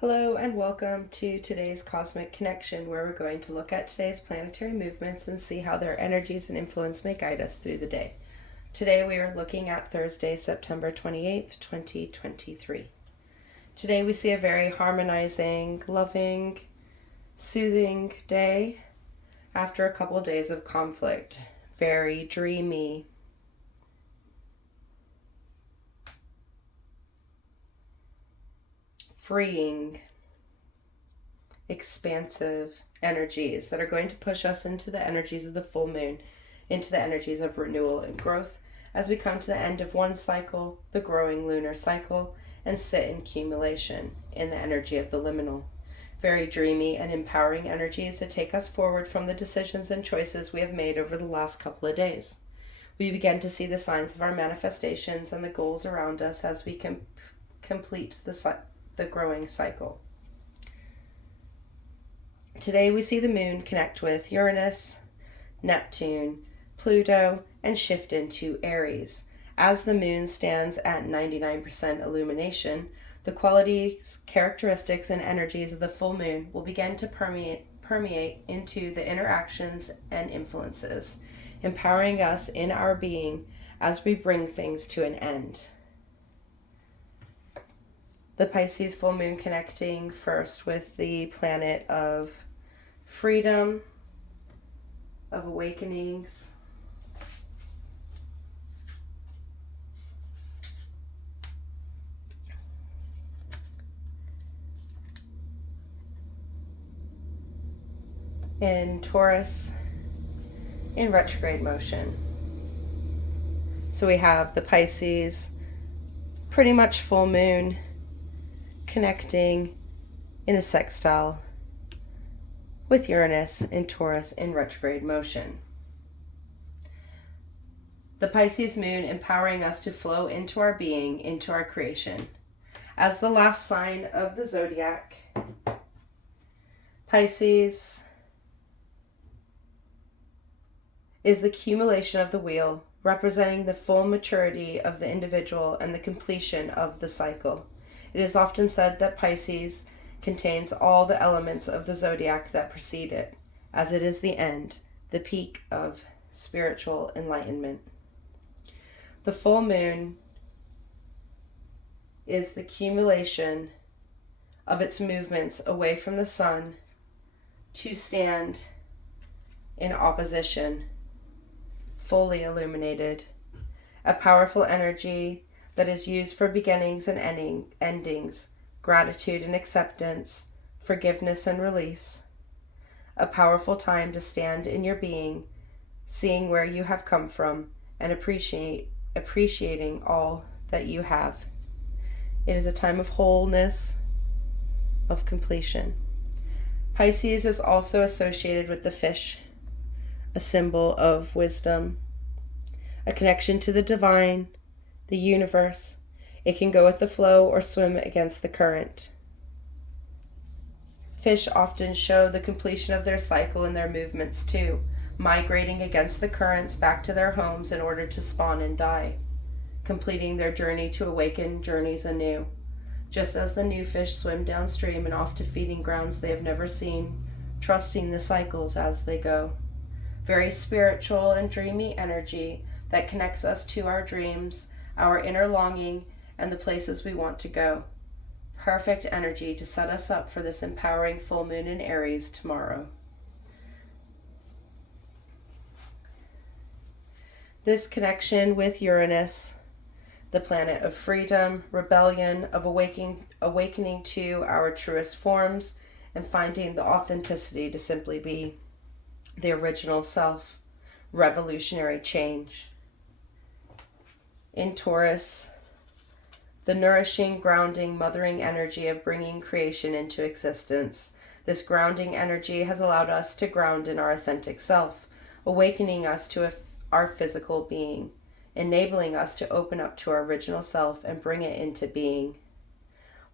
Hello and welcome to today's Cosmic Connection, where we're going to look at today's planetary movements and see how their energies and influence may guide us through the day. Today we are looking at Thursday, September 28th, 2023. Today we see a very harmonizing, loving, soothing day after a couple days of conflict. Very dreamy, freeing, expansive energies that are going to push us into the energies of the full moon, into the energies of renewal and growth as we come to the end of one cycle, the growing lunar cycle, and sit in accumulation in the energy of the liminal. Very dreamy and empowering energies to take us forward from the decisions and choices we have made over the last couple of days. We begin to see the signs of our manifestations and the goals around us as we complete the growing cycle. Today we see the moon connect with Uranus, Neptune, Pluto, and shift into Aries. As the moon stands at 99% illumination, the qualities, characteristics, and energies of the full moon will begin to permeate into the interactions and influences, empowering us in our being as we bring things to an end. The Pisces full moon connecting first with the planet of freedom, of awakenings, in Taurus in retrograde motion. So we have the Pisces pretty much full moon connecting in a sextile with Uranus and Taurus in retrograde motion. The Pisces moon empowering us to flow into our being, into our creation. As the last sign of the zodiac, Pisces is the accumulation of the wheel, representing the full maturity of the individual and the completion of the cycle. It is often said that Pisces contains all the elements of the zodiac that precede it, as it is the end, the peak of spiritual enlightenment. The full moon is the accumulation of its movements away from the sun to stand in opposition, fully illuminated, a powerful energy that is used for beginnings and endings, gratitude and acceptance, forgiveness and release. A powerful time to stand in your being, seeing where you have come from, and appreciating all that you have. It is a time of wholeness, of completion. Pisces is also associated with the fish, a symbol of wisdom, a connection to the divine, the universe. It can go with the flow or swim against the current. Fish often show the completion of their cycle in their movements too, migrating against the currents back to their homes in order to spawn and die, completing their journey to awaken journeys anew. Just as the new fish swim downstream and off to feeding grounds they have never seen, trusting the cycles as they go. Very spiritual and dreamy energy that connects us to our dreams, our inner longing, and the places we want to go. Perfect energy to set us up for this empowering full moon in Aries tomorrow. This connection with Uranus, the planet of freedom, rebellion, of awakening to our truest forms, and finding the authenticity to simply be the original self, revolutionary change. In Taurus, the nourishing, grounding, mothering energy of bringing creation into existence. This grounding energy has allowed us to ground in our authentic self, awakening us to our physical being, enabling us to open up to our original self and bring it into being.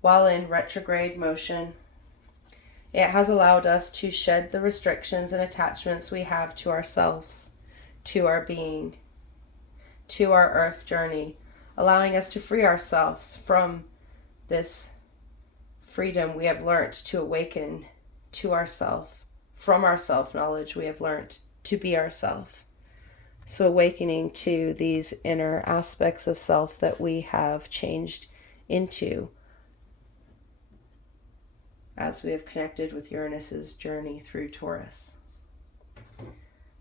While in retrograde motion, it has allowed us to shed the restrictions and attachments we have to ourselves, to our being, to our earth journey, allowing us to free ourselves from this freedom, we have learned to awaken to ourself. From our self-knowledge, we have learned to be ourself. So awakening to these inner aspects of self that we have changed into as we have connected with Uranus's journey through Taurus.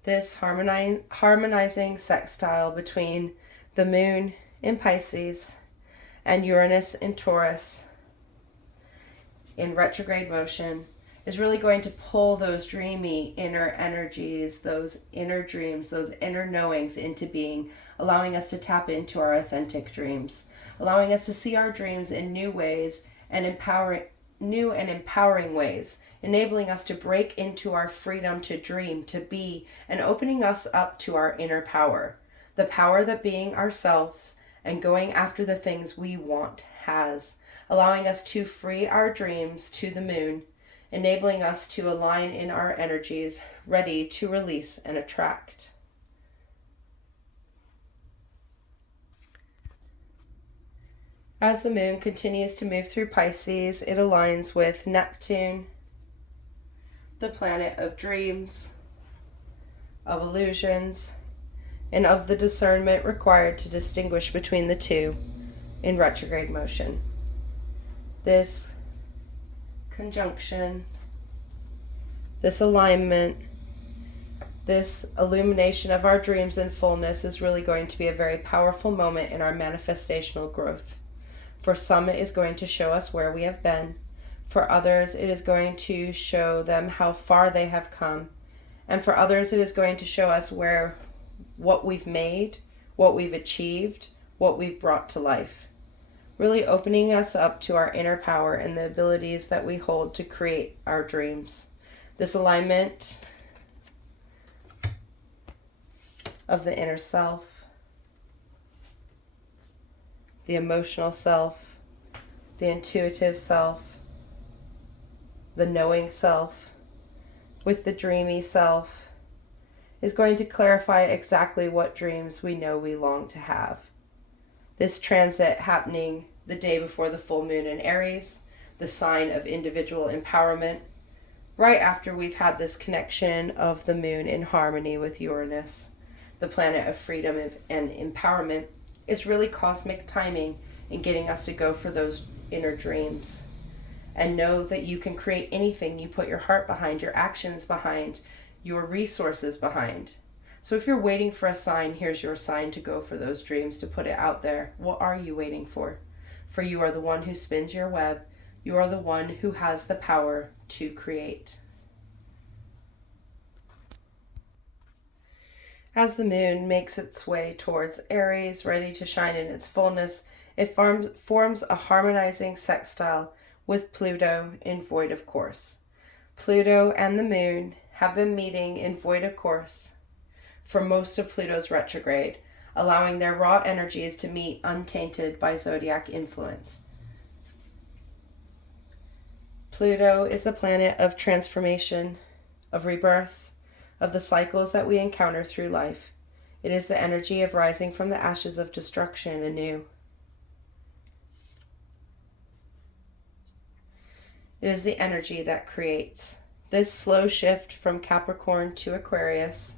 This harmonizing sextile between the moon in Pisces and Uranus in Taurus in retrograde motion is really going to pull those dreamy inner energies, those inner dreams, those inner knowings into being, allowing us to tap into our authentic dreams, allowing us to see our dreams in new ways and empowering ways, enabling us to break into our freedom to dream, to be, and opening us up to our inner power, the power that being ourselves and going after the things we want has, allowing us to free our dreams to the moon, enabling us to align in our energies, ready to release and attract. As the moon continues to move through Pisces, it aligns with Neptune, the planet of dreams, of illusions, and of the discernment required to distinguish between the two in retrograde motion. This conjunction, this alignment, this illumination of our dreams in fullness is really going to be a very powerful moment in our manifestational growth. For some, it is going to show us where we have been. For others, it is going to show them how far they have come. And for others, it is going to show us what we've made, what we've achieved, what we've brought to life. Really opening us up to our inner power and the abilities that we hold to create our dreams. This alignment of the inner self, the emotional self, the intuitive self, the knowing self, with the dreamy self, is going to clarify exactly what dreams we know we long to have. This transit happening the day before the full moon in Aries, the sign of individual empowerment, right after we've had this connection of the moon in harmony with Uranus, the planet of freedom and empowerment, is really cosmic timing in getting us to go for those inner dreams. And know that you can create anything you put your heart behind, your actions behind, your resources behind. So if you're waiting for a sign, here's your sign to go for those dreams, to put it out there. What are you waiting for? For you are the one who spins your web. You are the one who has the power to create. As the moon makes its way towards Aries, ready to shine in its fullness, it forms a harmonizing sextile with Pluto in void of course. Pluto and the moon have been meeting in void of course for most of Pluto's retrograde, allowing their raw energies to meet untainted by zodiac influence. Pluto is the planet of transformation, of rebirth, of the cycles that we encounter through life. It is the energy of rising from the ashes of destruction anew. It is the energy that creates. This slow shift from Capricorn to Aquarius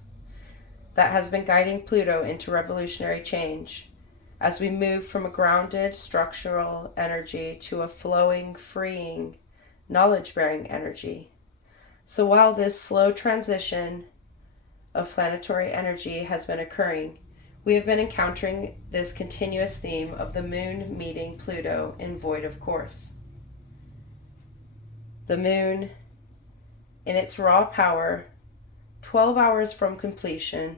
that has been guiding Pluto into revolutionary change as we move from a grounded, structural energy to a flowing, freeing, knowledge-bearing energy. So while this slow transition of planetary energy has been occurring, we have been encountering this continuous theme of the moon meeting Pluto in void of course. The moon, in its raw power, 12 hours from completion,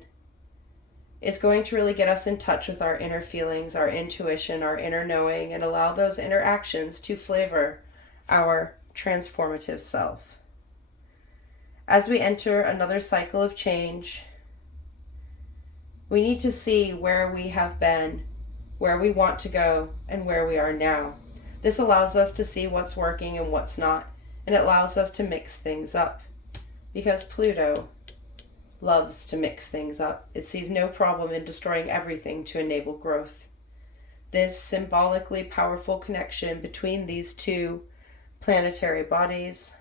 is going to really get us in touch with our inner feelings, our intuition, our inner knowing, and allow those interactions to flavor our transformative self. As we enter another cycle of change, we need to see where we have been, where we want to go, and where we are now. This allows us to see what's working and what's not, and it allows us to mix things up. Because Pluto loves to mix things up. It sees no problem in destroying everything to enable growth. This symbolically powerful connection between these two planetary bodies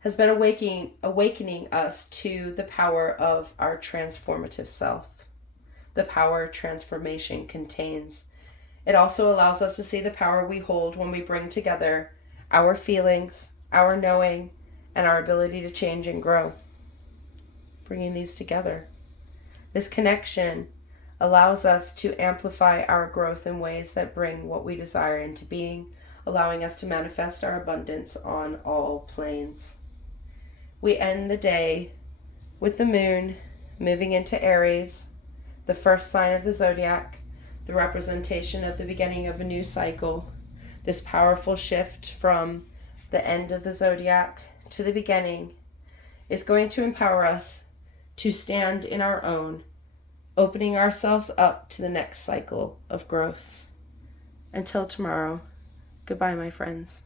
has been awakening us to the power of our transformative self, the power transformation contains. It also allows us to see the power we hold when we bring together our feelings, our knowing, and our ability to change and grow. Bringing these together. This connection allows us to amplify our growth in ways that bring what we desire into being, allowing us to manifest our abundance on all planes. We end the day with the moon moving into Aries, the first sign of the zodiac, the representation of the beginning of a new cycle. This powerful shift from the end of the zodiac to the beginning is going to empower us to stand in our own, opening ourselves up to the next cycle of growth. Until tomorrow, goodbye, my friends.